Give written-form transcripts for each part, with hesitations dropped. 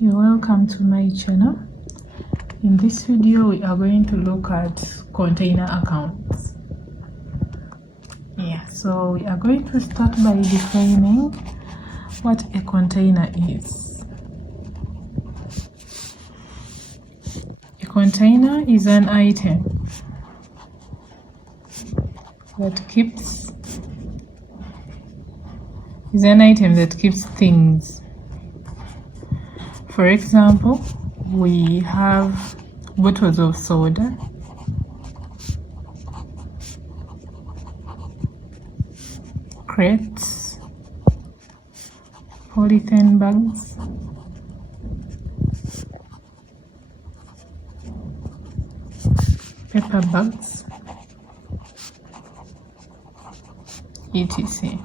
You're welcome to my channel. In this video we are going to look at container accounts. So we are going to start by defining what a container is. A container is an item that keeps things. For example, we have bottles of soda, crates, polythene bags, paper bags, etc.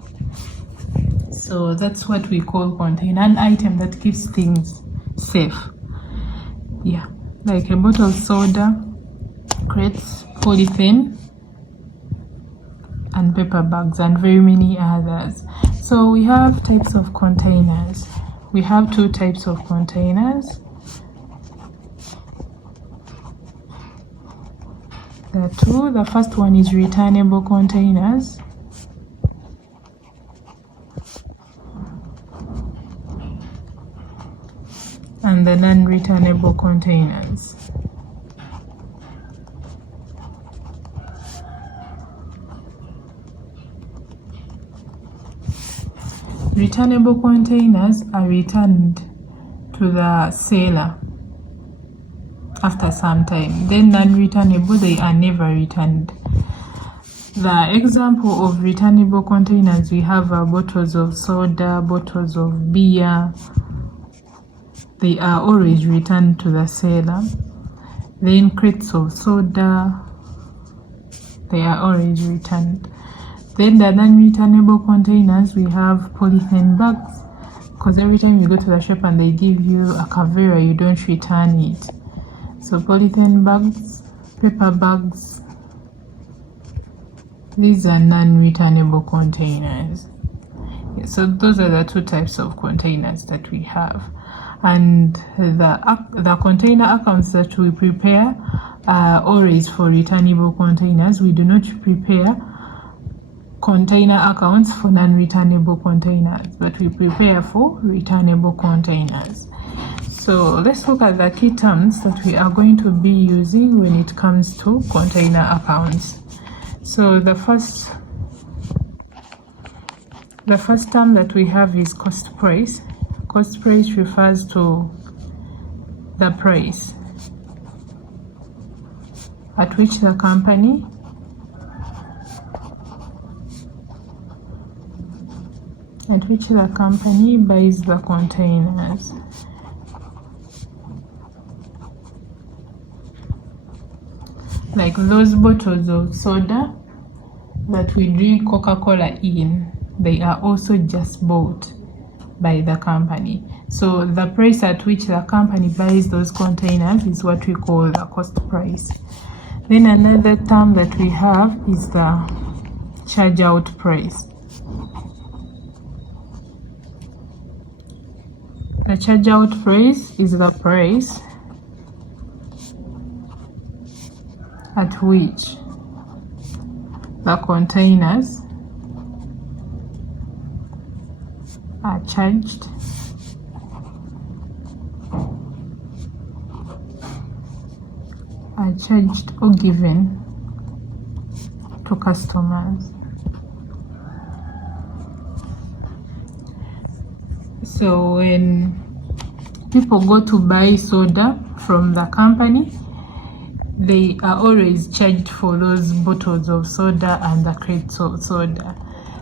So that's what we call container, an item that keeps things safe. Like a bottle of soda, crates, polythene, and paper bags, and very many others. So we have types of containers. We have two types of containers. The first one is returnable containers. And the non-returnable containers. Returnable containers are returned to the seller after some time. Then non-returnable, they are never returned. The example of returnable containers, we have bottles of soda, bottles of beer. They are always returned to the seller. Then crates of soda, they are always returned. Then the non-returnable containers, we have polythene bags, because every time you go to the shop and they give you a Kavera, you don't return it. So polythene bags, paper bags, these are non-returnable containers. So those are the two types of containers that we have. And the container accounts that we prepare are always for returnable containers. We do not prepare container accounts for non-returnable containers, but we prepare for returnable containers. So let's look at the key terms that we are going to be using when it comes to container accounts. So the first term that we have is cost price. Cost price refers to the price at which the company buys the containers. Like those bottles of soda that we drink Coca-Cola in, they are also just bought by the company. So the price at which the company buys those containers is what we call the cost price. Then another term that we have is the charge out price. The charge out price is the price at which the containers are charged or given to customers. So when people go to buy soda from the company, they are always charged for those bottles of soda and the crates of soda.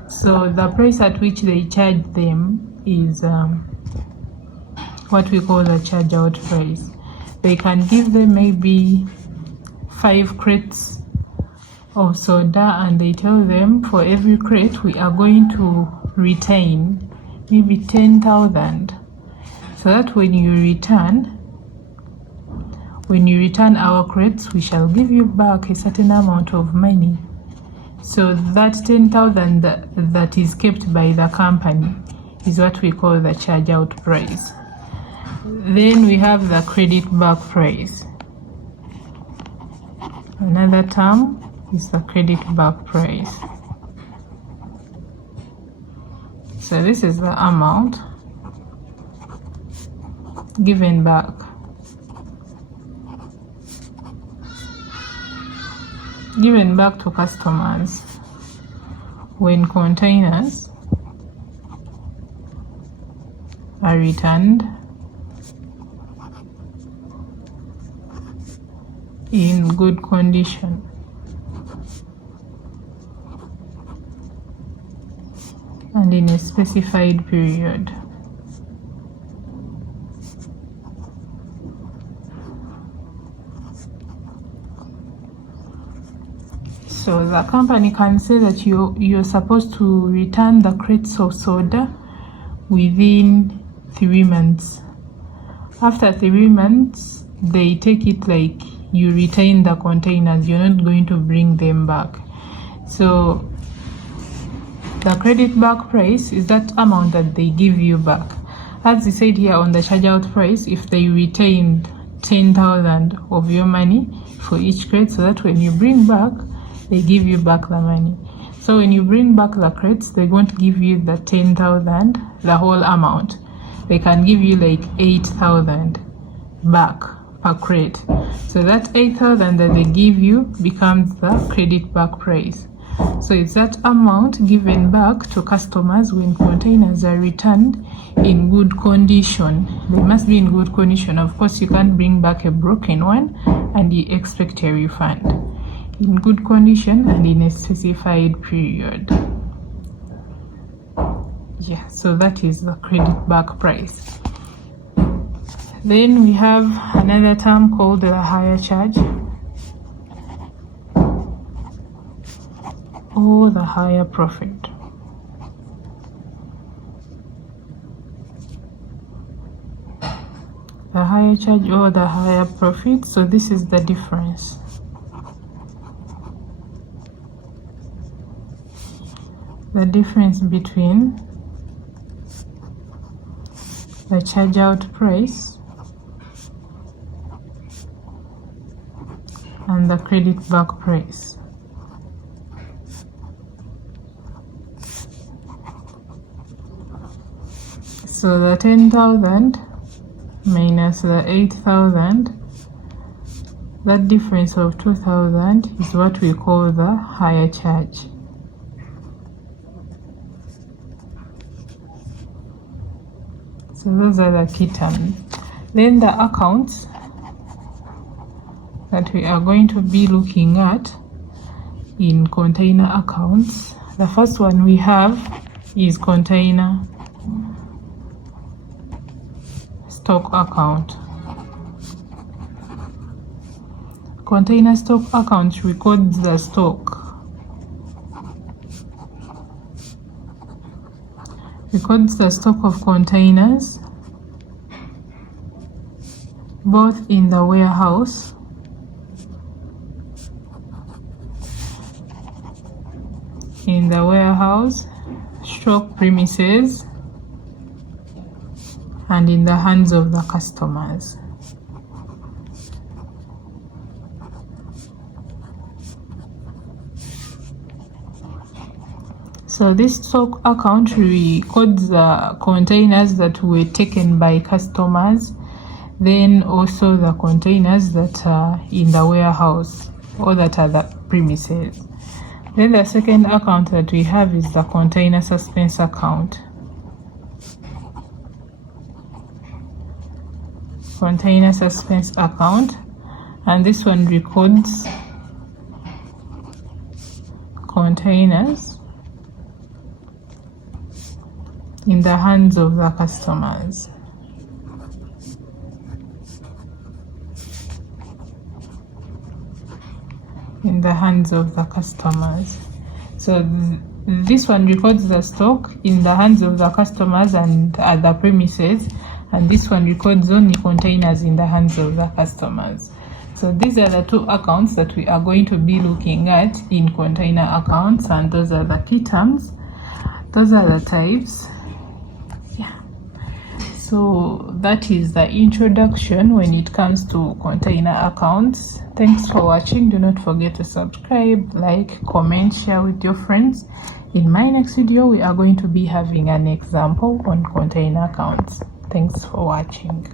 So the price at which they charge them is what we call the charge out price. They can give them maybe 5 crates of soda, and they tell them for every crate we are going to retain maybe 10,000, so that when you return our crates, we shall give you back a certain amount of money. So that 10,000 that is kept by the company is what we call the charge out price. Then we have the credit back price. Another term is the credit back price. So this is the amount given back to customers when containers are returned in good condition and in a specified period. So the company can say that you're supposed to return the crates of soda within 3 months. After 3 months, they take it like you retain the containers, you're not going to bring them back. So the credit back price is that amount that they give you back. As they said here on the charge out price, if they retained 10,000 of your money for each crate, so that when you bring back, they give you back the money. So when you bring back the crates, they won't give you the 10,000, the whole amount. They can give you like 8,000 back per crate. So that 8,000 that they give you becomes the credit back price. So it's that amount given back to customers when containers are returned in good condition. They must be in good condition. Of course, you can't bring back a broken one and you expect a refund. In good condition and in a specified period. Yeah, so that is the credit back price. Then we have another term called the hire charge or the hire profit. The hire charge or the hire profit, so this is the difference. The difference between the charge out price and the credit back price. So the 10,000 minus the 8,000, that difference of 2,000 is what we call the hire charge. So those are the key terms. Then the accounts that we are going to be looking at in container accounts. The first one we have is container stock account. Container stock account records the stock. Records the stock of containers both in the warehouse stock premises and in the hands of the customers. So this stock account records the containers that were taken by customers, then also the containers that are in the warehouse or that are the premises. Then the second account that we have is the container suspense account. Container suspense account, and this one records containers in the hands of the customers. In the hands of the customers. So this one records the stock in the hands of the customers and at the premises, and this one records only containers in the hands of the customers. So these are the two accounts that we are going to be looking at in container accounts, and those are the key terms. Those are the types. Yeah. So that is the introduction when it comes to container accounts. Thanks for watching. Do not forget to subscribe, like, comment, share with your friends. In my next video, we are going to be having an example on container accounts. Thanks for watching.